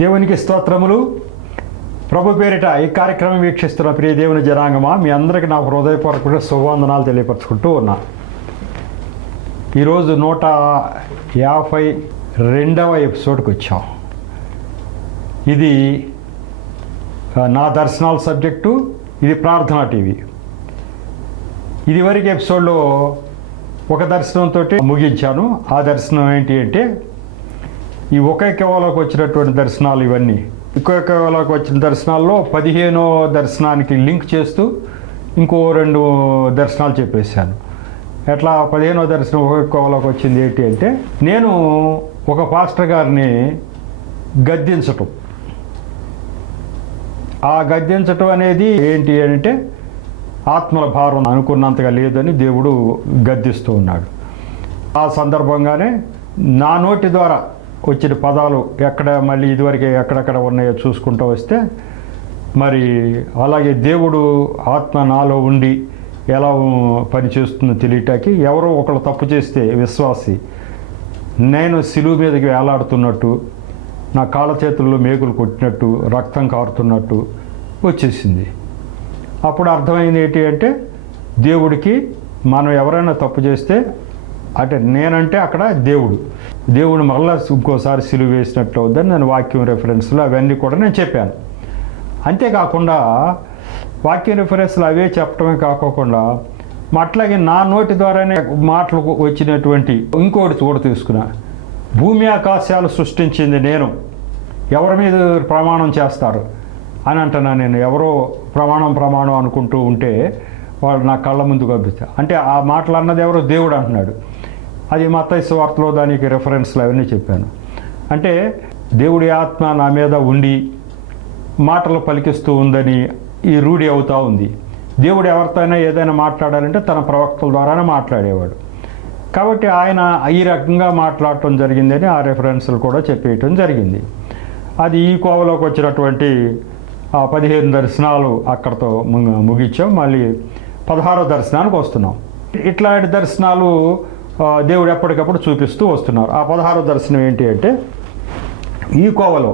దేవునికి స్తోత్రములు. ప్రభు పేరిట ఈ కార్యక్రమం వీక్షిస్తున్న ప్రియ దేవుని జనాంగమా, మీ అందరికీ నా హృదయపూర్వక శుభవందనాలు తెలియపరచుకుంటూ ఉన్నా. ఈరోజు 152వ ఎపిసోడ్కి వచ్చాం. ఇది నా దర్శనాల సబ్జెక్టు, ఇది ప్రార్థనా టీవీ. ఇదివరకు ఎపిసోడ్లో ఒక దర్శనంతో ముగించాను. ఆ దర్శనం ఏంటి అంటే, ఈ ఒకే కేవలోకి వచ్చినటువంటి దర్శనాలు ఇవన్నీ. ఒకే కేవలోకి వచ్చిన దర్శనాల్లో 15వ దర్శనానికి లింక్ చేస్తూ ఇంకో 2 దర్శనాలు చెప్పేశాను. ఎట్లా 15వ దర్శనం ఒకే కేవలోకి వచ్చింది ఏంటి అంటే, నేను ఒక పాస్టర్ గారిని గద్దించటం. ఆ గద్దించటం అనేది ఏంటి అంటే, ఆత్మల భారం అనుకున్నంతగా లేదని దేవుడు గద్దిస్తూ ఉన్నాడు. ఆ సందర్భంగానే నా నోటి ద్వారా వచ్చిన పదాలు ఎక్కడ మళ్ళీ ఇదివరకే ఎక్కడెక్కడ ఉన్నాయో చూసుకుంటూ వస్తే, మరి అలాగే దేవుడు ఆత్మ నాలో ఉండి ఎలా పనిచేస్తుందో తెలియటానికి, ఎవరో ఒకళ్ళు తప్పు చేస్తే విశ్వాసి నేను సిలువ మీదకి వేలాడుతున్నట్టు, నా కాళ్ళ చేతుల్లో మేకులు కొట్టినట్టు, రక్తం కారుతున్నట్టు వచ్చేసింది. అప్పుడు అర్థమైంది ఏంటి అంటే, దేవుడికి మనం ఎవరైనా తప్పు చేస్తే, అంటే నేనంటే అక్కడ దేవుడు మళ్ళీ ఇంకోసారి సిలువ వేసినట్లు అవుద్దని నేను వాక్యం రెఫరెన్స్లు అవన్నీ కూడా నేను చెప్పాను. అంతేకాకుండా వాక్యం రెఫరెన్స్లు అవే చెప్పడమే కాకోకుండా అట్లాగే నా నోటి ద్వారానే మాటలు వచ్చినటువంటి ఇంకోటి కూడా తీసుకున్నా. భూమి ఆకాశాలు సృష్టించింది నేను, ఎవరి మీద ప్రమాణం చేస్తారు అని అంటున్నా. నేను ఎవరో ప్రమాణం అనుకుంటూ ఉంటే వాళ్ళు నా కళ్ళ ముందు కనిపిస్తారు. అంటే ఆ మాటలు అన్నది ఎవరో దేవుడు అంటున్నాడు. అది మత్తయి సువార్తలో దానికి రెఫరెన్స్లు అవన్నీ చెప్పాను. అంటే దేవుడి ఆత్మ నా మీద ఉండి మాటలు పలికిస్తూ ఉందని ఈ రూఢి అవుతూ ఉంది. దేవుడు ఎవరితోనైనా ఏదైనా మాట్లాడాలంటే తన ప్రవక్తల ద్వారానే మాట్లాడేవాడు. కాబట్టి ఆయన ఈ రకంగా మాట్లాడటం జరిగిందని ఆ రెఫరెన్స్లు కూడా చెప్పేయటం జరిగింది. అది ఈ కోవలోకి వచ్చినటువంటి 15 దర్శనాలు అక్కడితో ముగించాం. మళ్ళీ 16వ దర్శనానికి వస్తున్నాం. ఇట్లాంటి దర్శనాలు దేవుడు ఎప్పటికప్పుడు చూపిస్తూ వస్తున్నారు. ఆ 16వ దర్శనం ఏంటి అంటే, ఈ కోవలో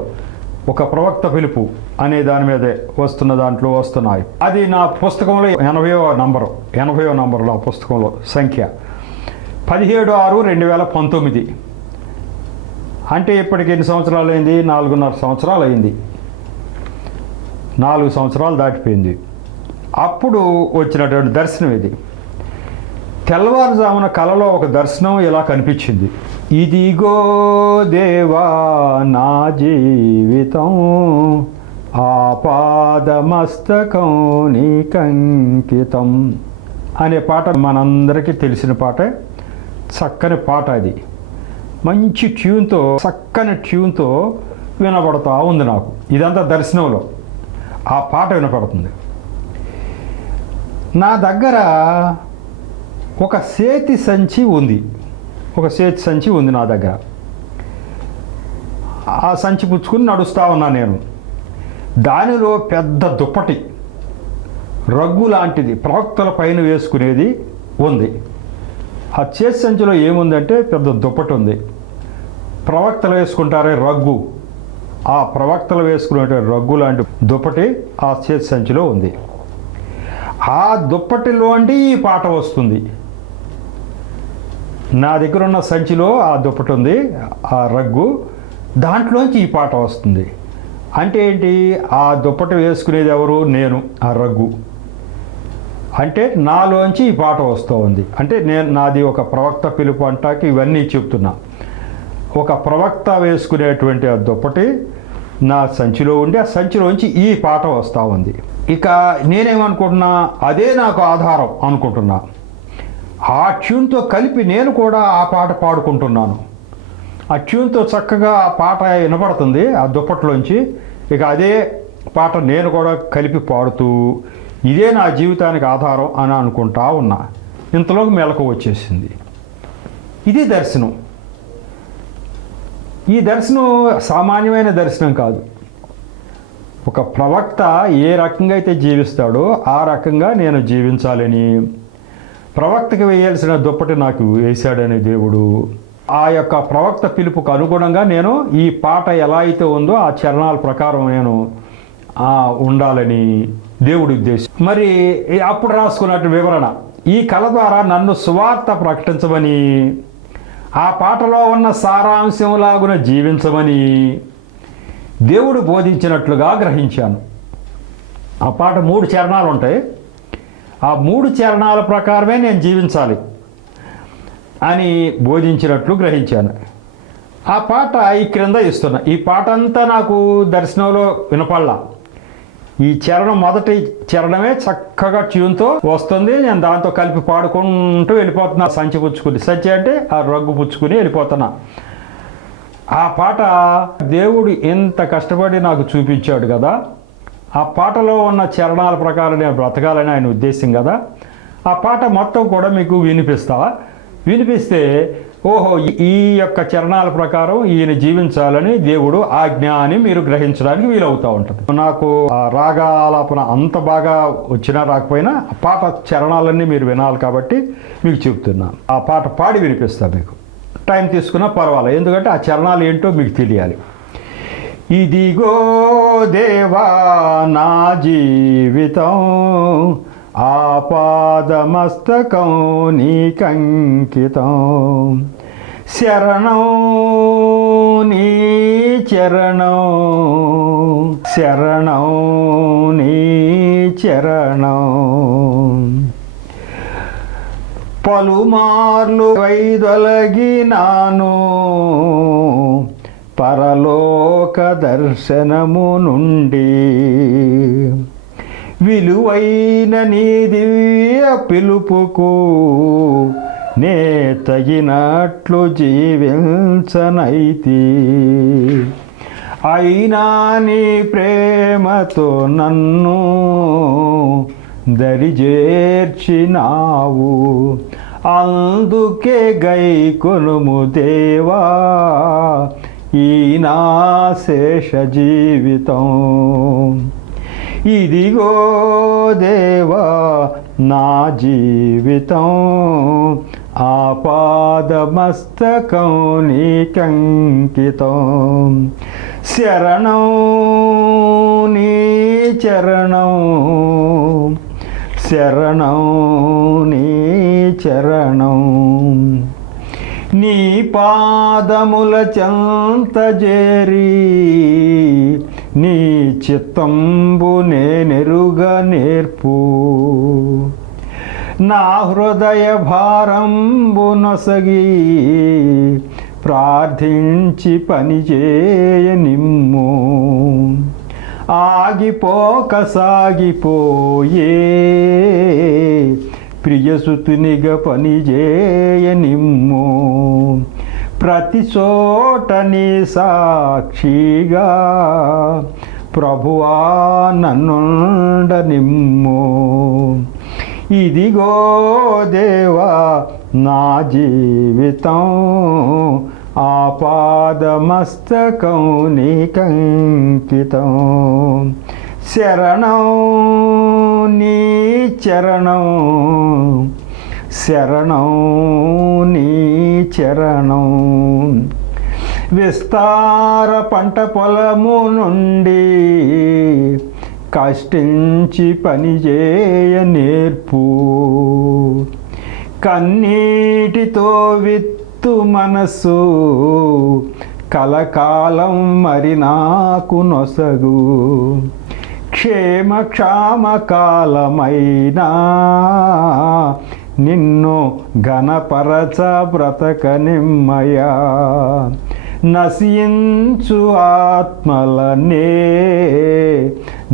ఒక ప్రవక్త పిలుపు అనే దాని మీదే వస్తున్న దాంట్లో వస్తున్నాయి. అది నా పుస్తకంలో 80వ నంబరు, ఆ పుస్తకంలో సంఖ్య 17/6/2019. అంటే ఇప్పటికి ఎన్ని సంవత్సరాలు అయింది? 4.5 సంవత్సరాలు అయింది. 4 సంవత్సరాలు దాటిపోయింది. అప్పుడు వచ్చినటువంటి దర్శనం ఇది. తెల్లవారుజామున కలలో ఒక దర్శనం ఇలా కనిపించింది. ఇదిగో దేవా నా జీవితం, ఆపాదమస్తకం నీకంకితం అనే పాట మనందరికీ తెలిసిన పాటే. చక్కని పాట అది. మంచి ట్యూన్తో, చక్కని ట్యూన్తో వినపడుతూ ఉంది నాకు. ఇదంతా దర్శనంలో ఆ పాట వినపడుతుంది. నా దగ్గర ఒక చేతి సంచి ఉంది నా దగ్గర. ఆ సంచి పుచ్చుకుని నడుస్తూ ఉన్నా నేను. దానిలో పెద్ద దుప్పటి, రగ్గు లాంటిది ప్రవక్తల పైన వేసుకునేది ఉంది. ఆ చేతి సంచిలో ఏముందంటే పెద్ద దుప్పటి ఉంది. ప్రవక్తలు వేసుకుంటారే రగ్గు, ఆ ప్రవక్తలు వేసుకునే రగ్గు లాంటి దుప్పటి ఆ చేతి సంచిలో ఉంది. ఆ దుప్పటిలోండి ఈ పాట వస్తుంది. నా దగ్గర ఉన్న సంచిలో ఆ దుప్పటి ఉంది, ఆ రగ్గు, దాంట్లోంచి ఈ పాట వస్తుంది. అంటే ఏంటి? ఆ దుప్పటి వేసుకునేది ఎవరు? నేను. ఆ రగ్గు అంటే నాలోంచి ఈ పాట వస్తూ ఉంది. అంటే నాది ఒక ప్రవక్త పిలుపు అంటాకి ఇవన్నీ చెప్తున్నా. ఒక ప్రవక్త వేసుకునేటువంటి ఆ దుప్పటి నా సంచిలో ఉండి, ఆ సంచిలోంచి ఈ పాట వస్తూ ఉంది. ఇక నేనేమనుకుంటున్నా, అదే నాకు ఆధారం అనుకుంటున్నా. ఆ ట్యూన్తో కలిపి నేను కూడా ఆ పాట పాడుకుంటున్నాను. ఆ ట్యూన్తో చక్కగా ఆ పాట వినపడుతుంది ఆ దుప్పట్లోంచి. ఇక అదే పాట నేను కూడా కలిపి పాడుతూ, ఇదే నా జీవితానికి ఆధారం అని అనుకుంటా ఉన్నా. ఇంతలోకి మెలకు వచ్చేసింది. ఇది దర్శనం. ఈ దర్శనం సామాన్యమైన దర్శనం కాదు. ఒక ప్రవక్త ఏ రకంగా అయితే జీవిస్తాడో ఆ రకంగా నేను జీవించాలని, ప్రవక్తకి వేయాల్సిన దుప్పటి నాకు వేశాడనే దేవుడు ఆ యొక్క ప్రవక్త పిలుపుకు అనుగుణంగా నేను ఈ పాట ఎలా అయితే ఉందో ఆ చరణాల ప్రకారం నేను ఉండాలని దేవుడి ఉద్దేశం. మరి అప్పుడు రాసుకున్నట్టు వివరణ, ఈ కళ ద్వారా నన్ను సువార్త ప్రకటించమని, ఆ పాటలో ఉన్న సారాంశంలాగున జీవించమని దేవుడు బోధించినట్లుగా గ్రహించాను. ఆ పాట 3 చరణాలు ఉంటాయి. ఆ 3 చరణాల ప్రకారమే నేను జీవించాలి అని బోధించినట్లు గ్రహించాను. ఆ పాట ఈ క్రింద ఇస్తున్నా. ఈ పాట అంతా నాకు దర్శనంలో వినపడలా. ఈ చరణం, మొదటి చరణమే చక్కగా ట్యూన్తో వస్తుంది. నేను దాంతో కలిపి పాడుకుంటూ వెళ్ళిపోతున్నా. సంచి పుచ్చుకుని, సంచి అంటే ఆ రగ్గు పుచ్చుకుని వెళ్ళిపోతున్నా. ఆ పాట దేవుడు ఎంత కష్టపడి నాకు చూపించాడు కదా. ఆ పాటలో ఉన్న చరణాల ప్రకారం నేను బ్రతకాలని ఆయన ఉద్దేశం కదా. ఆ పాట మొత్తం కూడా మీకు వినిపిస్తే ఓహో, ఈ యొక్క చరణాల ప్రకారం ఈయన జీవించాలని దేవుడు ఆజ్ఞ అని మీరు గ్రహించడానికి వీలవుతూ ఉంటుంది. నాకు ఆ రాగాలాపన అంత బాగా వచ్చినా రాకపోయినా ఆ పాట చరణాలన్నీ మీరు వినాలి కాబట్టి మీకు చెప్తున్నాను. ఆ పాట పాడి వినిపిస్తా. మీకు టైం తీసుకున్నా పర్వాలేదు, ఎందుకంటే ఆ చరణాలు ఏంటో మీకు తెలియాలి. ఇదిగో దేవా నా జీవితం, ఆపాదమస్తకం నీకంకితం, శరణం నీ చరణం, శరణం నీ చరణం. పలుమార్లు వైదొలగినాను పరలోక దర్శనము నుండి, విలువైన నీ దివ్య పిలుపుకు నే తగినట్లు జీవించనైతి. అయినా నీ ప్రేమతో నన్ను దరిజేర్చినావు, అందుకే గైకొనుము దేవా ఈ నా శేష జీవితం. ఇదిగో దేవా నా జీవితం, ఆపాదమస్తకం నీకంకితం, శరణం నీ చరణం, శరణం నీ చరణం. నీ పాదముల చెంత చేరి నీ చిత్తంబు నేనెరుగ నేర్పు, నా హృదయ భారంబు నొసగి ప్రార్థించి పనిచేయ నిమ్ము, ఆగిపోక సాగిపోయే ప్రియసుతునిగా పనిచేయ నిమ్ము, ప్రతి చోట నీ సాక్షిగా ప్రభువా నన్నుండ నిమ్ము. ఇదిగో దేవా నా జీవితం, ఆపాదమస్తకం నీకంకితం, శరణం నీ చరణం, శరణం నీ చరణం. విస్తార పంట పొలము నుండి కష్టించి పనిచేయ నేర్పు, కన్నీటితో విత్తు మనసు కలకాలం మరి నాకు నొసగు, క్షేమకాలమైనా నిన్ను ఘనపరచ బ్రతకనిమ్మయా, నశించు ఆత్మలనే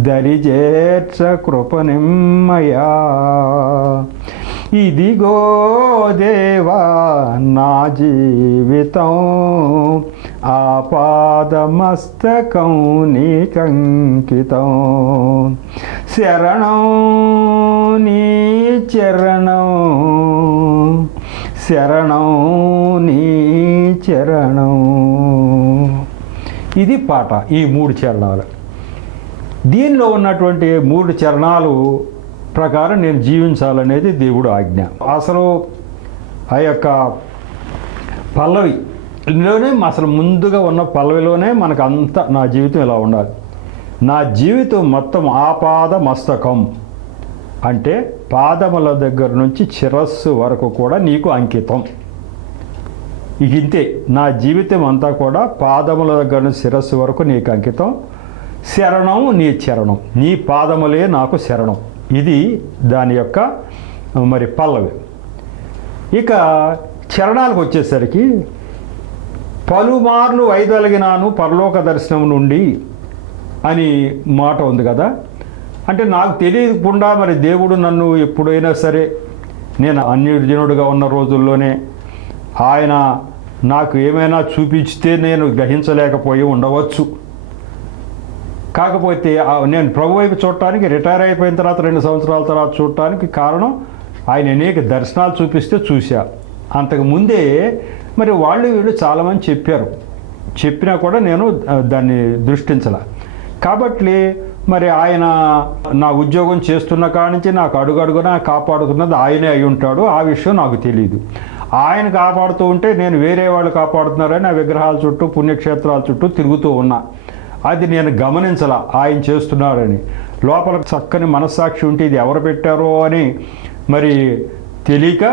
దరిజేర్చ కృపనిమ్మయా. ఇదిగో దేవా నా జీవితం, ఆపాదమస్తకం నీకంకితం, శరణం నీ చరణం, శరణం నీ చరణం. ఇది పాట, ఈ 3 చరణాలు. దీనిలో ఉన్నటువంటి 3 చరణాలు ప్రకారం నేను జీవించాలనేది దేవుడు ఆజ్ఞ. అసలు ఆ యొక్క పల్లవిలోనే అసలు ముందుగా ఉన్న పల్లవిలోనే మనకు అంతా నా జీవితం ఇలా ఉండాలి. నా జీవితం మొత్తం ఆపాద మస్తకం అంటే పాదముల దగ్గర నుంచి శిరస్సు వరకు కూడా నీకు అంకితం. ఇక ఇంతే, నా జీవితం అంతా కూడా పాదముల దగ్గర నుంచి శిరస్సు వరకు నీకు అంకితం. శరణం నీ చరణం, నీ పాదములే నాకు శరణం. ఇది దాని యొక్క మరి పల్లవి. ఇక చరణాలకు వచ్చేసరికి పలుమార్లు వైదొలగినాను పరలోక దర్శనం నుండి అని మాట ఉంది కదా. అంటే నాకు తెలియకుండా మరి దేవుడు నన్ను ఎప్పుడైనా సరే, నేను అన్యజనుడుగా ఉన్న రోజుల్లోనే ఆయన నాకు ఏమైనా చూపించితే నేను గ్రహించలేకపోయి ఉండవచ్చు. కాకపోతే నేను ప్రభు వైపు చూడటానికి రిటైర్ అయిపోయిన తర్వాత 2 సంవత్సరాల తర్వాత చూడటానికి కారణం ఆయన అనేక దర్శనాలు చూపిస్తే చూశా. అంతకు ముందే మరి వీళ్ళు చాలామంది చెప్పినా కూడా నేను దాన్ని దృష్టించలే. కాబట్టి మరి ఆయన నా ఉద్యోగం చేస్తున్న కాడి నుంచి నాకు అడుగడుగునా కాపాడుతున్నది ఆయనే అయి ఉంటాడు. ఆ విషయం నాకు తెలియదు. ఆయన కాపాడుతూ ఉంటే నేను వేరే వాళ్ళు కాపాడుతున్నారని ఆ విగ్రహాల చుట్టూ పుణ్యక్షేత్రాల చుట్టూ తిరుగుతూ ఉన్నా. అది నేను గమనించలా ఆయన చేస్తున్నాడని. లోపల చక్కని మనస్సాక్షి ఉంటే ఇది ఎవరు పెట్టారో అని మరి తెలియక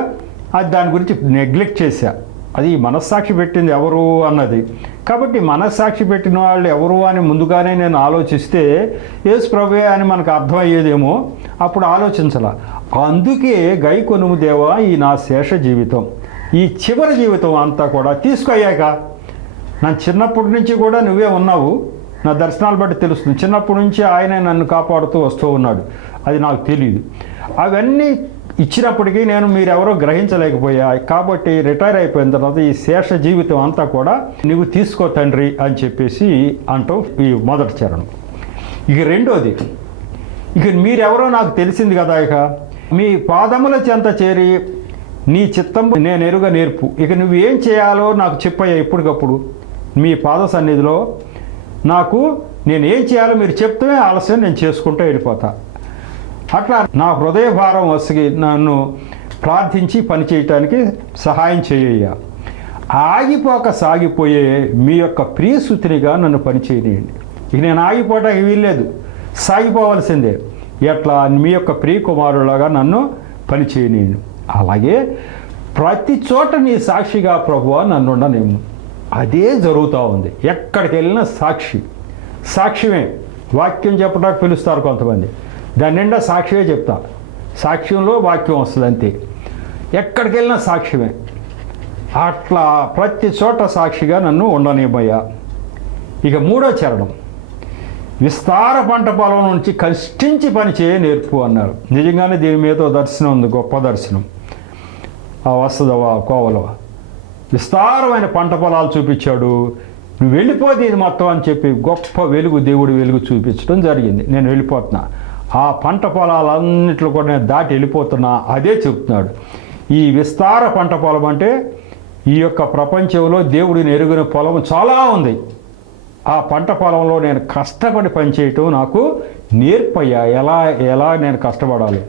అది దాని గురించి నెగ్లెక్ట్ చేశా. అది మనస్సాక్షి పెట్టింది ఎవరు అన్నది. కాబట్టి మనస్సాక్షి పెట్టిన వాళ్ళు ఎవరు అని ముందుగానే నేను ఆలోచిస్తే యేసు ప్రభువే అని మనకు అర్థమయ్యేదేమో. అప్పుడు ఆలోచించాల. అందుకే గై కొనుము దేవా ఈ నా శేష జీవితం, ఈ చివరి జీవితం అంతా కూడా తీసుకొయ్యాక, నా చిన్నప్పటి నుంచి కూడా నువ్వే ఉన్నావు, నా దర్శనాలు బట్టి తెలుస్తుంది. చిన్నప్పటి నుంచి ఆయనే నన్ను కాపాడుతూ వస్తూ ఉన్నాడు. అది నాకు తెలియదు. అవన్నీ ఇచ్చినప్పటికీ నేను మీరెవరో గ్రహించలేకపోయా. కాబట్టి రిటైర్ అయిపోయిన తర్వాత ఈ శేష జీవితం అంతా కూడా నువ్వు తీసుకో తండ్రి అని చెప్పేసి అంటూ ఈ మొదటి చరణం. ఇక రెండోది, ఇక మీరెవరో నాకు తెలిసింది కదా. ఇక మీ పాదముల చెంత చేరి నీ చిత్తం నేను ఎరుగ నేర్పు. ఇక నువ్వు ఏం చేయాలో నాకు చెప్పయ్యా. ఎప్పటికప్పుడు మీ పాద సన్నిధిలో నాకు నేను ఏం చేయాలో మీరు చెప్తే ఆలస్యం నేను చేసుకుంటూ వెళ్ళిపోతా. అట్లా నా హృదయ భారం వసిగి నన్ను ప్రార్థించి పని చేయటానికి సహాయం చేయ్యా. ఆగిపోక సాగిపోయే మీ యొక్క ప్రియసుతినిగా నన్ను పని చేయనియండి. ఇక నేను ఆగిపోవటానికి వీల్లేదు, సాగిపోవాల్సిందే. ఎట్లా మీ యొక్క ప్రియ కుమారులాగా నన్ను పని చేయనియండి. అలాగే ప్రతి చోట నీ సాక్షిగా ప్రభువా నన్ను ఉండనేమో. అదే జరుగుతూ ఉంది. ఎక్కడికి వెళ్ళినా సాక్ష్యమే. వాక్యం చెప్పడానికి పిలుస్తారు కొంతమంది, దాని నిండా సాక్ష్యమే చెప్తా. సాక్ష్యంలో వాక్యం వస్తుంది అంతే. ఎక్కడికి వెళ్ళినా సాక్ష్యమే. అట్లా ప్రతి చోట సాక్షిగా నన్ను ఉండనివ్వయ్యా. ఇక మూడో చరణం, విస్తార పంట పొలం నుంచి కష్టించి పని చేయ నేర్పు అన్నారు. నిజంగానే దీని మీద దర్శనం ఉంది, గొప్ప దర్శనం. ఆ వస్తుంది కోవలో విస్తారమైన పంట పొలాలు చూపించాడు. నువ్వు వెళ్ళిపోతే ఇది మొత్తం అని చెప్పి గొప్ప వెలుగు, దేవుడు వెలుగు చూపించడం జరిగింది. నేను వెళ్ళిపోతున్నా, ఆ పంట పొలాలన్నింటిలో కూడా నేను దాటి వెళ్ళిపోతున్నా. అదే చెప్తున్నాడు. ఈ విస్తార పంట పొలం అంటే ఈ యొక్క ప్రపంచంలో దేవుడిని ఎరుగిన పొలం చాలా ఉంది. ఆ పంట పొలంలో నేను కష్టపడి పనిచేయటం నాకు నేర్పయ్యా. ఎలా నేను కష్టపడాలి.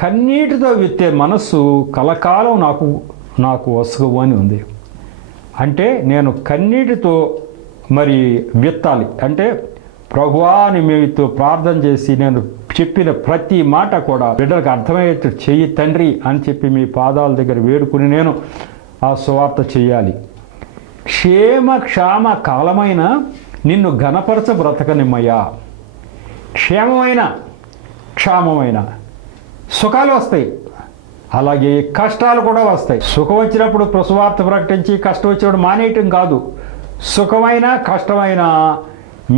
కన్నీటితో విత్తే మనస్సు కలకాలం నాకు వసగు అని ఉంది. అంటే నేను కన్నీటితో మరి విత్తాలి. అంటే ప్రభువా అని మీతో ప్రార్థన చేసి నేను చెప్పిన ప్రతి మాట కూడా బిడ్డలకు అర్థమయ్యేట్టు చెయ్యి తండ్రి అని చెప్పి మీ పాదాల దగ్గర వేడుకుని నేను ఆ సువార్త చెయ్యాలి. క్షామ కాలమైన నిన్ను ఘనపరచ బ్రతకనిమ్మయ్యా. క్షేమమైన క్షామమైన సుఖాలు వస్తాయి, అలాగే కష్టాలు కూడా వస్తాయి. సుఖం వచ్చినప్పుడు సువార్త ప్రకటించి, కష్టం వచ్చినప్పుడు మానేయటం కాదు. సుఖమైన కష్టమైన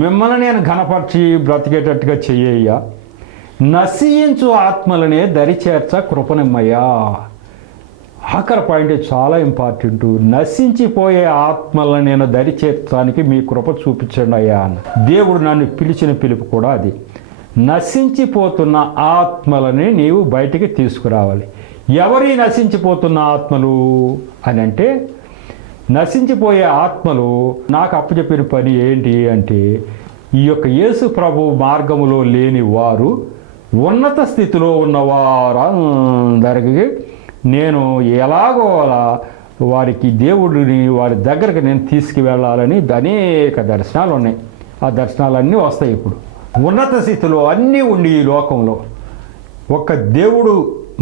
మిమ్మల్ని నేను ఘనపరిచి బ్రతికేటట్టుగా చెయ్యయ్యా. నశించు ఆత్మలనే దరిచేర్చ కృపనిమ్మయ్యా. ఆఖరి పాయింట్ చాలా ఇంపార్టెంట్. నశించిపోయే ఆత్మలను నేను దరిచేర్చడానికి మీ కృప చూపించండి అయ్యా అన్న. దేవుడు నన్ను పిలిచిన పిలుపు కూడా అది. నశించిపోతున్న ఆత్మలని నీవు బయటికి తీసుకురావాలి. ఎవరి నశించిపోతున్న ఆత్మలు అని అంటే, నశించిపోయే ఆత్మలు నాకు అప్పచెప్పిన పని ఏంటి అంటే, ఈ యొక్క యేసు ప్రభు మార్గములో లేని వారు, ఉన్నత స్థితిలో ఉన్నవారందరికీ నేను ఎలాగో అలా వారికి దేవుడిని వారి దగ్గరకు నేను తీసుకువెళ్ళాలని అనేక దర్శనాలు ఉన్నాయి. ఆ దర్శనాలన్నీ వస్తాయి. ఇప్పుడు ఉన్నత స్థితిలో అన్నీ ఉండి ఈ లోకంలో ఒక్క దేవుడు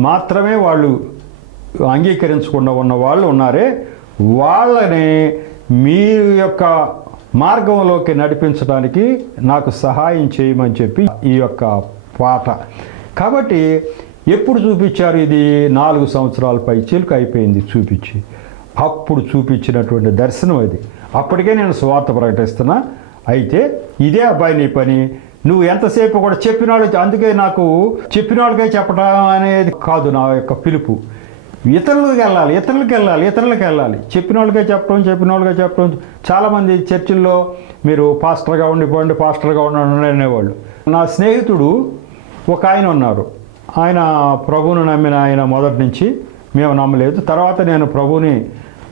మాత్రమే వాళ్ళు అంగీకరించకుండా ఉన్న వాళ్ళు ఉన్నారే, వాళ్ళని మీ యొక్క మార్గంలోకి నడిపించడానికి నాకు సహాయం చేయమని చెప్పి ఈ యొక్క పాట. కాబట్టి ఎప్పుడు చూపించారు? ఇది 4 సంవత్సరాల పైచీలకు అయిపోయింది చూపించి. అప్పుడు చూపించినటువంటి దర్శనం అది. అప్పటికే నేను సువార్త ప్రకటిస్తున్నా. అయితే ఇదే అబ్బాయి నీ పని, నువ్వు ఎంతసేపు కూడా చెప్పినాడు. అందుకే నాకు చెప్పినాడుకే చెప్పడం అనేది కాదు నా యొక్క పిలుపు. ఇతరులకు వెళ్ళాలి. చెప్పిన వాళ్ళకే చెప్పడం. చాలామంది చర్చిల్లో మీరు పాస్టర్గా ఉండండి అనేవాళ్ళు. నా స్నేహితుడు ఒక ఆయన ఉన్నారు. ఆయన ప్రభువును నమ్మిన ఆయన. మొదటి నుంచి మేము నమ్మలేదు. తర్వాత నేను ప్రభువుని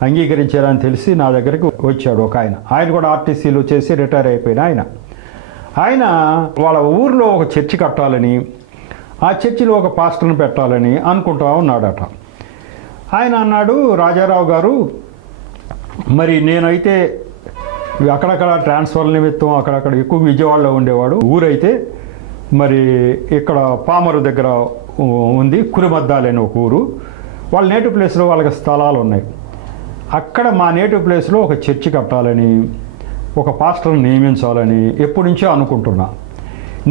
అంగీకరించారని తెలిసి నా దగ్గరికి వచ్చాడు ఒక ఆయన. ఆయన కూడా ఆర్టీసీలో చేసి రిటైర్ అయిపోయిన ఆయన వాళ్ళ ఊర్లో ఒక చర్చి కట్టాలని, ఆ చర్చిలో ఒక పాస్టర్ని పెట్టాలని అనుకుంటా ఉన్నాడట. ఆయన అన్నాడు, రాజారావు గారు, మరి నేనైతే అక్కడక్కడ ట్రాన్స్ఫర్ నిమిత్తం అక్కడక్కడ ఎక్కువ విజయవాడలో ఉండేవాడు. ఊరైతే మరి ఇక్కడ పామరు దగ్గర ఉంది, కురుమద్దాలని ఒక ఊరు. వాళ్ళ నేటివ్ ప్లేస్లో వాళ్ళకి స్థలాలు ఉన్నాయి. అక్కడ మా నేటివ్ ప్లేస్లో ఒక చర్చి కట్టాలని, ఒక పాస్టర్ని నియమించాలని ఎప్పటి నుంచో అనుకుంటున్నా.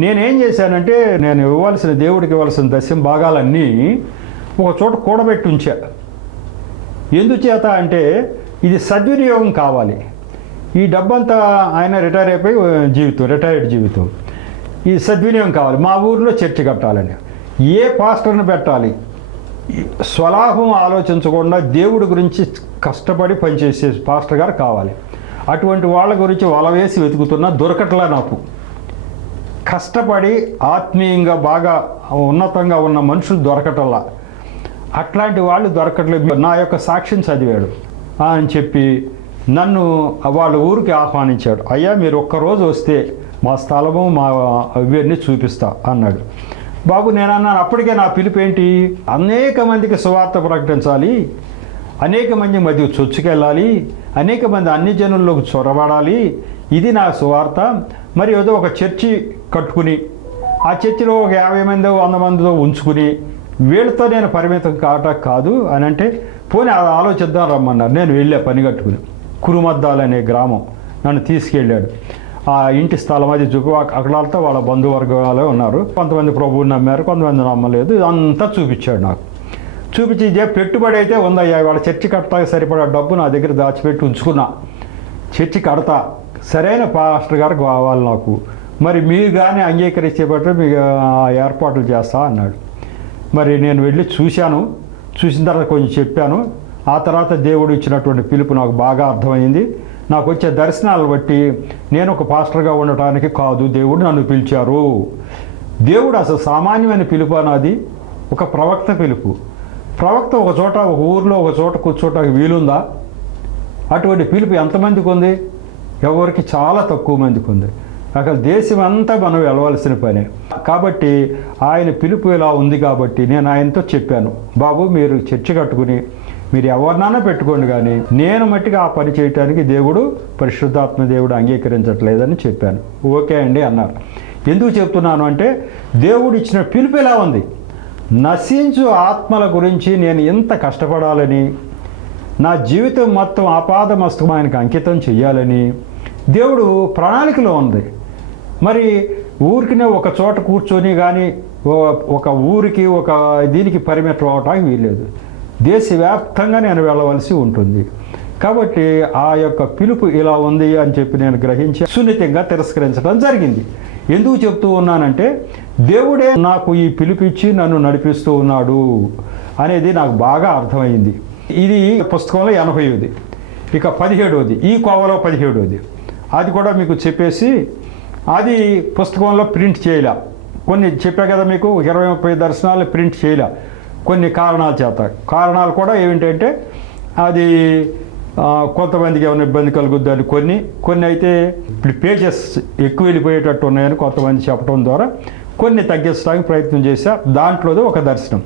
నేనేం చేశానంటే, నేను దేవుడికి ఇవ్వాల్సిన దశం భాగాలన్నీ ఒక చోట కూడబెట్టి ఉంచా. ఎందుచేత అంటే ఇది సద్వినియోగం కావాలి. ఈ డబ్బంతా ఆయన రిటైర్డ్ జీవితం, ఈ సద్వినియోగం కావాలి. మా ఊరిలో చర్చి కట్టాలని ఏ పాస్టర్ని పెట్టాలి, స్వలాభం ఆలోచించకుండా దేవుడి గురించి కష్టపడి పనిచేసే పాస్టర్ గారు కావాలి. అటువంటి వాళ్ళ గురించి వల వేసి వెతుకుతున్నా, దొరకట్లా నాకు. కష్టపడి ఆత్మీయంగా బాగా ఉన్నతంగా ఉన్న మనుషులు దొరకటల్లా. అట్లాంటి వాళ్ళు దొరకట్లేదు. నా యొక్క సాక్ష్యం చదివాడు అని చెప్పి నన్ను వాళ్ళ ఊరికి ఆహ్వానించాడు. అయ్యా, మీరు ఒక్కరోజు వస్తే మా స్థలము మా ఇవన్నీ చూపిస్తా అన్నాడు. బాబు, నేను అన్నాను, అప్పటికే నా పిలుపు ఏంటి? అనేక మందికి సువార్త ప్రకటించాలి, అనేక మంది మధ్య చొచ్చుకెళ్ళాలి, అనేక మంది అన్ని జనుల్లోకి చొరబడాలి. ఇది నా సువార్త. మరి ఏదో ఒక చర్చి కట్టుకుని ఆ చర్చిలో ఒక 50 మంది 100 మందితో ఉంచుకుని వీళ్ళతో నేను పరిమితం కాదు అని అంటే, పోనీ ఆలోచిద్దాం రమ్మన్నారు. నేను వెళ్ళా పని కట్టుకుని. కురుమద్దాలనే గ్రామం నన్ను తీసుకెళ్ళాడు. ఆ ఇంటి స్థలం అది చూపి అక్కడంతా వాళ్ళ బంధువర్గాలే ఉన్నారు. కొంతమంది ప్రభువుని నమ్మారు, కొంతమంది నమ్మలేదు. ఇదంతా చూపించాడు నాకు. చూపించి ఇదే పెట్టుబడి అయితే ఉందయ్యా, వాళ్ళ చర్చి కడతాకి సరిపడా డబ్బు నా దగ్గర దాచిపెట్టి ఉంచుకున్నా. చర్చి కడతా, సరైన పాస్టర్ గారు కావాలి నాకు. మరి మీరు కానీ అంగీకరించేపట్టు మీకు ఏర్పాట్లు చేస్తా అన్నాడు. మరి నేను వెళ్ళి చూశాను. చూసిన తర్వాత కొంచెం చెప్పాను. ఆ తర్వాత దేవుడు ఇచ్చినటువంటి పిలుపు నాకు బాగా అర్థమైంది. నాకు వచ్చే దర్శనాలు బట్టి నేను ఒక పాస్టర్గా ఉండటానికి కాదు దేవుడు నన్ను పిలిచారు. దేవుడు అసలు సామాన్యమైన పిలుపు అన్నది ఒక ప్రవక్త పిలుపు. ప్రవక్త ఒక చోట, ఒక ఊరిలో ఒక చోట కూర్చోటానికి వీలుందా? అటువంటి పిలుపు ఎంతమందికి ఉంది? ఎవరికి చాలా తక్కువ మందికి ఉంది. అక్కడ దేశం అంతా మనం వెళ్ళవలసిన పనే. కాబట్టి ఆయన పిలుపు ఇలా ఉంది కాబట్టి నేను ఆయనతో చెప్పాను, బాబు మీరు చర్చి కట్టుకుని మీరు ఎవరినైనా పెట్టుకోండి, కానీ నేను మట్టిగా ఆ పని చేయడానికి దేవుడు, పరిశుద్ధాత్మ దేవుడు అంగీకరించట్లేదని చెప్పాను. ఓకే అండి అన్నారు. ఎందుకు చెప్తున్నాను అంటే, దేవుడు ఇచ్చిన పిలుపు ఇలా ఉంది. నశించు ఆత్మల గురించి నేను ఎంత కష్టపడాలని, నా జీవితం మొత్తం ఆపాదమస్తకం ఆయనకు అంకితం చెయ్యాలని దేవుడు ప్రణాళికలో ఉంది. మరి ఊరికినే ఒక చోట కూర్చొని కానీ ఒక ఊరికి ఒక దీనికి పరిమితం అవటానికి వీల్లేదు. దేశవ్యాప్తంగా నేను వెళ్ళవలసి ఉంటుంది. కాబట్టి ఆ యొక్క పిలుపు ఇలా ఉంది అని చెప్పి నేను గ్రహించి సున్నితంగా తిరస్కరించడం జరిగింది. ఎందుకు చెప్తూ ఉన్నానంటే, దేవుడే నాకు ఈ పిలుపిచ్చి నన్ను నడిపిస్తూ ఉన్నాడు అనేది నాకు బాగా అర్థమైంది. ఇది పుస్తకంలో 80ది, ఇక 17వది, ఈ కోవలో 17వది. అది కూడా మీకు చెప్పేసి, అది పుస్తకంలో ప్రింట్ చేయలే. కొన్ని చెప్పా కదా మీకు, 20-30 దర్శనాలు ప్రింట్ చేయలే కొన్ని కారణాల చేత. కారణాలు కూడా ఏమిటంటే, అది కొంతమందికి ఏమైనా ఇబ్బంది కలుగుద్దని కొన్ని అయితే పేజెస్ ఎక్కువ వెళ్ళిపోయేటట్టు ఉన్నాయని కొంతమంది చెప్పడం ద్వారా కొన్ని తగ్గించడానికి ప్రయత్నం చేశా. దాంట్లోది ఒక దర్శనం.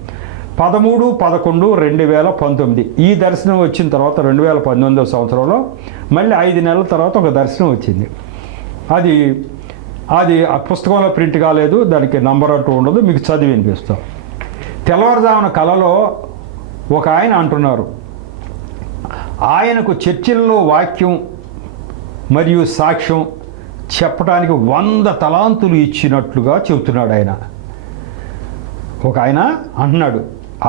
13/11/2019 ఈ దర్శనం వచ్చిన తర్వాత 2019 సంవత్సరంలో మళ్ళీ 5 నెలల తర్వాత ఒక దర్శనం వచ్చింది. అది అది ఆ పుస్తకంలో ప్రింట్ కాలేదు, దానికి నంబర్ అంటూ ఉండదు, మీకు చదివి వినిపిస్తాం. తెల్లవారుజామున కలలో ఒక ఆయన అంటున్నారు, ఆయనకు చర్చిల్లో వాక్యం మరియు సాక్ష్యం చెప్పడానికి 100 తలాంతులు ఇచ్చినట్లుగా చెబుతున్నాడు ఆయన. ఒక ఆయన అంటున్నాడు,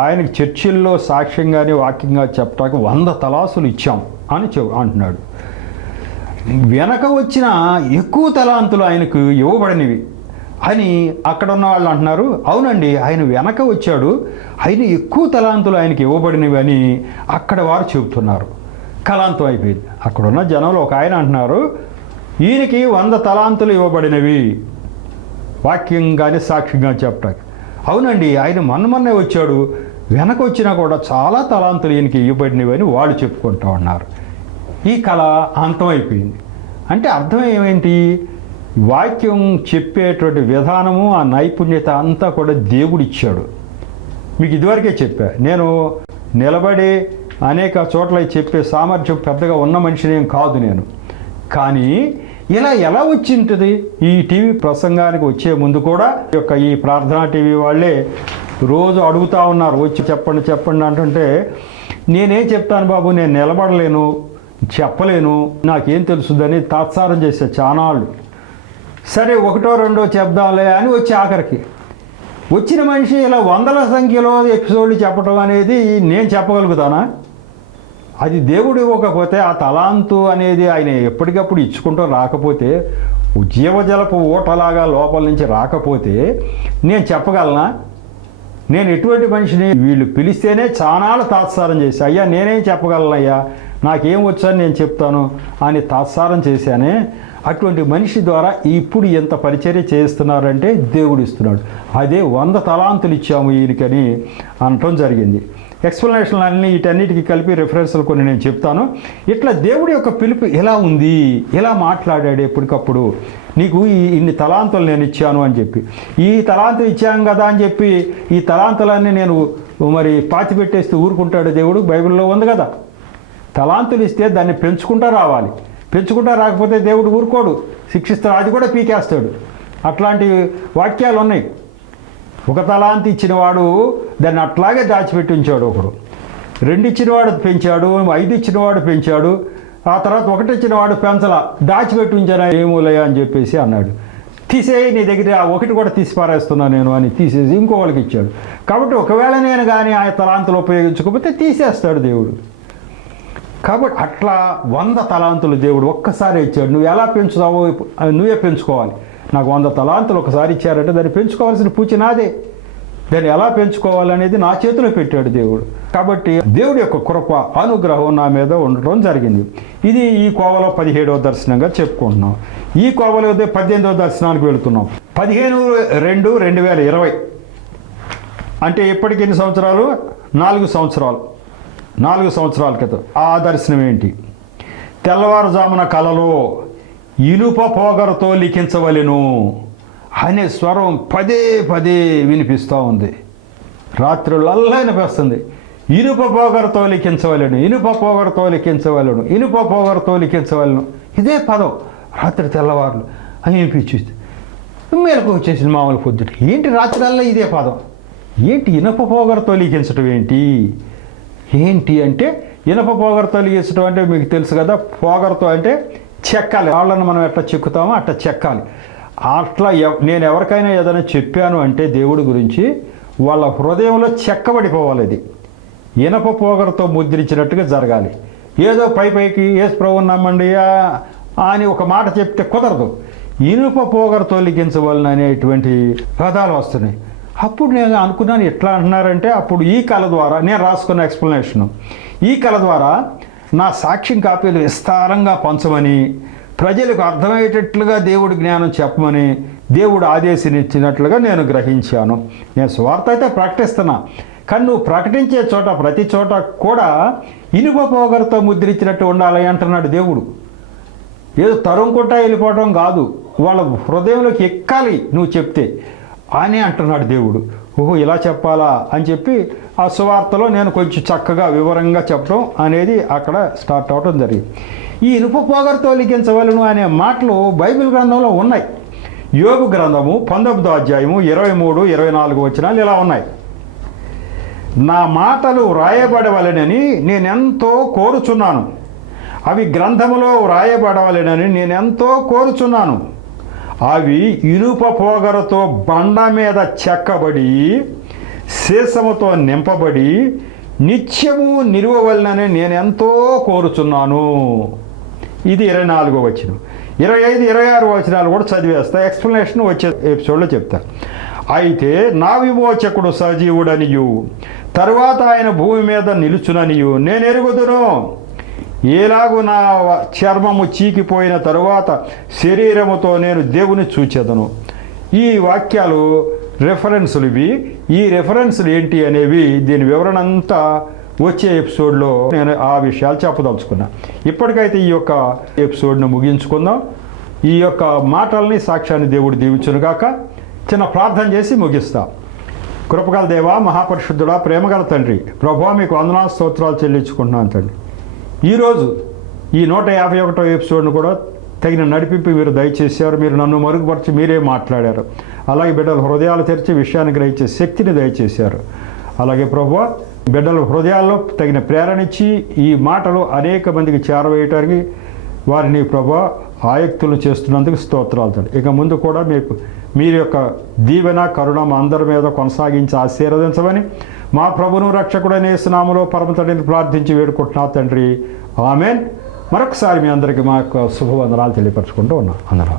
ఆయనకు చర్చిల్లో సాక్ష్యంగానే వాక్యంగా చెప్పడానికి 100 తలాసులు ఇచ్చాం అని అంటున్నాడు. వెనక వచ్చిన ఎక్కువ తలాంతులు ఆయనకు ఇవ్వబడినవి అని అక్కడ ఉన్న వాళ్ళు అంటున్నారు. అవునండి, ఆయన వెనక వచ్చాడు, ఆయన ఎక్కువ తలాంతులు ఆయనకి ఇవ్వబడినవి అని అక్కడ వారు చెబుతున్నారు. కలాంతం అయిపోయింది. అక్కడున్న జనంలో ఒక ఆయన అంటున్నారు, ఈయనకి 100 తలాంతులు ఇవ్వబడినవి వాక్యంగానే సాక్ష్యంగా చెప్పడానికి. అవునండి, ఆయన మొన్నే వచ్చాడు, వెనక వచ్చినా కూడా చాలా తలాంతులు ఈయనకి ఇవ్వబడినవి అని వాళ్ళు చెప్పుకుంటూ ఉన్నారు. ఈ కళ అంతమైపోయింది. అంటే అర్థం ఏమేంటి? వాక్యం చెప్పేటువంటి విధానము, ఆ నైపుణ్యత అంతా కూడా దేవుడు ఇచ్చాడు. మీకు ఇదివరకే చెప్పా, నేను నిలబడి అనేక చోట్ల చెప్పే సామర్థ్యం పెద్దగా ఉన్న మనిషినేం కాదు నేను. కానీ ఇలా ఎలా వచ్చింటుంది? ఈ టీవీ ప్రసంగానికి వచ్చే ముందు కూడా ఈ ప్రార్థనా టీవీ వాళ్ళే రోజు అడుగుతూ ఉన్నారు, వచ్చి చెప్పండి చెప్పండి అంటుంటే నేనేం చెప్తాను బాబు, నేను నిలబడలేను, చెప్పలేను, నాకేం తెలుసుదని తాత్సారం చేసే చానాళ్ళు. సరే 1-2 చెప్దాంలే అని వచ్చి ఆఖరికి వచ్చిన మనిషి ఇలా 100ల సంఖ్యలో ఎపిసోడ్లు చెప్పడం అనేది నేను చెప్పగలుగుతానా? అది దేవుడు ఇవ్వకపోతే, ఆ తలాంతు అనేది ఆయన ఎప్పటికప్పుడు ఇచ్చుకుంటూ రాకపోతే, జీవజలపు ఓటలాగా లోపల నుంచి రాకపోతే నేను చెప్పగలనా? నేను ఎటువంటి మనిషిని? వీళ్ళు పిలిస్తేనే చానాలు తాత్సారం చేసి, అయ్యా నేనేం చెప్పగలనయ్యా, నాకేం వచ్చని నేను చెప్తాను అని తాత్సారం చేశానే. అటువంటి మనిషి ద్వారా ఇప్పుడు ఎంత పరిచర్య చేస్తున్నారంటే దేవుడు ఇస్తున్నాడు. అదే 100 తలాంతులు ఇచ్చాము ఈయనకని అనటం జరిగింది. ఎక్స్ప్లెనేషన్లు అన్నీ వీటన్నిటికీ కలిపి రెఫరెన్స్లు కొన్ని నేను చెప్తాను. ఇట్లా దేవుడి యొక్క పిలుపు ఎలా ఉంది, ఎలా మాట్లాడాడు ఎప్పటికప్పుడు, నీకు ఇన్ని తలాంతులు నేను ఇచ్చాను అని చెప్పి, ఈ తలాంతులు ఇచ్చాను కదా అని చెప్పి ఈ తలాంతులన్నీ నేను మరి పాతిపెట్టేస్తే ఊరుకుంటాడు దేవుడు? బైబిల్లో ఉంది కదా, తలాంతులు ఇస్తే దాన్ని పెంచుకుంటూ రావాలి, పెంచుకుంటూ రాకపోతే దేవుడు ఊరుకోడు, శిక్షిస్తాడు, అది కూడా పీకేస్తాడు. అట్లాంటి వాక్యాలు ఉన్నాయి. 1 తలాంతు ఇచ్చినవాడు దాన్ని అట్లాగే దాచిపెట్టి ఉంచాడు, ఒకడు 2 ఇచ్చినవాడు పెంచాడు, 5 ఇచ్చినవాడు పెంచాడు, ఆ తర్వాత 1 ఇచ్చినవాడు పెంచలా, దాచిపెట్టి ఉంచాను ఏమూలయ్యా అని చెప్పేసి అన్నాడు. తీసేయి, నీ దగ్గర ఆ 1 కూడా తీసి పారేస్తున్నాను నేను అని తీసేసి ఇంకోళ్ళకి ఇచ్చాడు. కాబట్టి ఒకవేళ నేను కానీ ఆ తలాంతులు ఉపయోగించకపోతే తీసేస్తాడు దేవుడు. కాబట్టి అట్లా 100 తలాంతులు దేవుడు ఒక్కసారి ఇచ్చాడు. నువ్వు ఎలా పెంచుతావో నువ్వే పెంచుకోవాలి. నాకు 100 తలాంతులు ఒకసారి ఇచ్చారంటే దాన్ని పెంచుకోవాల్సిన పూచి నాదే. దాన్ని ఎలా పెంచుకోవాలనేది నా చేతిలో పెట్టాడు దేవుడు. కాబట్టి దేవుడి యొక్క కృప, అనుగ్రహం నా మీద ఉండటం జరిగింది. ఇది ఈ కోవలో 17వ దర్శనంగా చెప్పుకుంటున్నాం. ఈ కోవలో 18వ దర్శనానికి వెళుతున్నాం. 15/2/2020 అంటే ఇప్పటికి ఎన్ని సంవత్సరాలు? 4 సంవత్సరాలు. 4 సంవత్సరాల క్రితం ఆ దర్శనం ఏంటి? తెల్లవారుజామున కలలో ఇనుప పోగరతో లిఖించవలెను అనే స్వరం పదే వినిపిస్తూ ఉంది. రాత్రులల్లా వినిపిస్తుంది. ఇనుప పోగరతో లిఖించవలెను, ఇనుప పోగరతో లిఖించవలెను, ఇనుప పోగరతో లిఖించవలెను. ఇదే పదం రాత్రి తెల్లవారులు అని వినిపించింది. మేరకు వచ్చేసింది మామూలు పొద్దుట. ఏంటి రాత్రులల్లా ఇదే పదం? ఏంటి ఇనుప పోగరతో లిఖించడం ఏంటి అంటే ఇనుప పోగరతో లిఖించడం అంటే మీకు తెలుసు కదా, పోగరతో అంటే చెక్కాలి. వాళ్ళని మనం ఎట్లా చెక్కుతామో అట్లా చెక్కాలి. అట్లా నేను ఎవరికైనా ఏదైనా చెప్పాను అంటే దేవుడి గురించి, వాళ్ళ హృదయంలో చెక్కబడిపోవాలి. అది ఇనప పోగరతో ముద్రించినట్టుగా జరగాలి. ఏదో పైకి యేసు ప్రభువుని నమ్మండి అని ఒక మాట చెప్తే కుదరదు. ఇనుప పోగరతో లిఖించవలన అనేటువంటి పదాలు వస్తున్నాయి. అప్పుడు నేను అనుకున్నాను, ఎట్లా అంటున్నారంటే, అప్పుడు ఈ కళ ద్వారా నేను రాసుకున్న ఎక్స్ప్లెనేషను, ఈ కళ ద్వారా నా సాక్ష్యం కాపీలు విస్తారంగా పంచమని, ప్రజలకు అర్థమయ్యేటట్లుగా దేవుడి జ్ఞానం చెప్పమని దేవుడు ఆదేశించినట్లుగా నేను గ్రహించాను. నేను సువార్త అయితే ప్రకటిస్తున్నా, కానీ నువ్వు ప్రకటించే చోట ప్రతి చోట కూడా ఇనుప పోగరతో ముద్రించినట్టు ఉండాలి అంటున్నాడు దేవుడు. ఏదో తరుముకుంటా వెళ్ళిపోవడం కాదు, వాళ్ళ హృదయంలోకి ఎక్కాలి నువ్వు చెప్తే అని అంటున్నాడు దేవుడు. ఓహో ఇలా చెప్పాలా అని చెప్పి ఆ సువార్తలో నేను కొంచెం చక్కగా వివరంగా చెప్పడం అనేది అక్కడ స్టార్ట్ అవడం జరిగింది. ఈ ఇనుప పోగరుతో లిఖించవలను అనే మాటలు బైబిల్ గ్రంథంలో ఉన్నాయి. యోబు గ్రంథము 19వ అధ్యాయము 23, 24 వచనాలు ఇలా ఉన్నాయి. నా మాటలు వ్రాయబడవలెనని నేనెంతో కోరుచున్నాను, అవి గ్రంథములో వ్రాయబడవలెనని నేనెంతో కోరుచున్నాను. అవి ఇనుప పోగరతో బండ మీద చెక్కబడి సీసముతో నింపబడి నిత్యము నిలువవలెనని నేనెంతో కోరుచున్నాను. ఇది 24వ వచనం. 25, 26 వచనాలు కూడా చదివేస్తా, ఎక్స్ప్లెనేషన్ వచ్చే ఎపిసోడ్లో చెప్తా. అయితే నా విమోచకుడు సజీవుడనియు తరువాత ఆయన భూమి మీద నిలుచుననియు నేను ఎరుగుదును. ఏలాగు నా చర్మము చీకిపోయిన తరువాత శరీరముతో నేను దేవుని చూచెదను. ఈ వాక్యాలు రెఫరెన్సులు ఇవి. ఈ రెఫరెన్సులు ఏంటి అనేవి దీని వివరణ అంతా వచ్చే ఎపిసోడ్లో నేను ఆ విషయాలు చెప్పదలుచుకున్నా. ఇప్పటికైతే ఈ యొక్క ఎపిసోడ్ను ముగించుకుందాం. ఈ యొక్క మాటల్ని, సాక్ష్యాన్ని దేవుడు దీవించునుగాక. చిన్న ప్రార్థన చేసి ముగిస్తాం. కృపగల దేవా, మహాపరిశుద్ధుడా, ప్రేమగల తండ్రి, ప్రభువా మీకు వందనాలు స్తోత్రాలు చెల్లించుకుంటున్నాను తండ్రి. ఈరోజు ఈ 151వ ఎపిసోడ్ను కూడా తగిన నడిపింపు మీరు దయచేశారు. మీరు నన్ను మరుగుపరిచి మీరే మాట్లాడారు. అలాగే బిడ్డల హృదయాలు తెరిచి విషయాన్ని గ్రహించే శక్తిని దయచేశారు. అలాగే ప్రభువా, బిడ్డల హృదయాల్లో తగిన ప్రేరణ ఇచ్చి ఈ మాటలు అనేక మందికి చేరవేయటానికి వారిని ప్రభువా ఆయుక్తులు చేస్తున్నందుకు స్తోత్రాలు తండ్రి. ఇక ముందు కూడా మీకు మీరు యొక్క దీవెన, కరుణ మా అందరి మీద కొనసాగించి ఆశీర్వదించమని మా ప్రభును రక్షకుడైన యేసు నామములో పరమ తండ్రిని ప్రార్థించి వేడుకుంటున్నా తండ్రి. ఆమెన్. మరొకసారి మీ అందరికీ మా యొక్క శుభవందనాలు తెలియపరచుకుంటూ ఉన్నాం. అందరం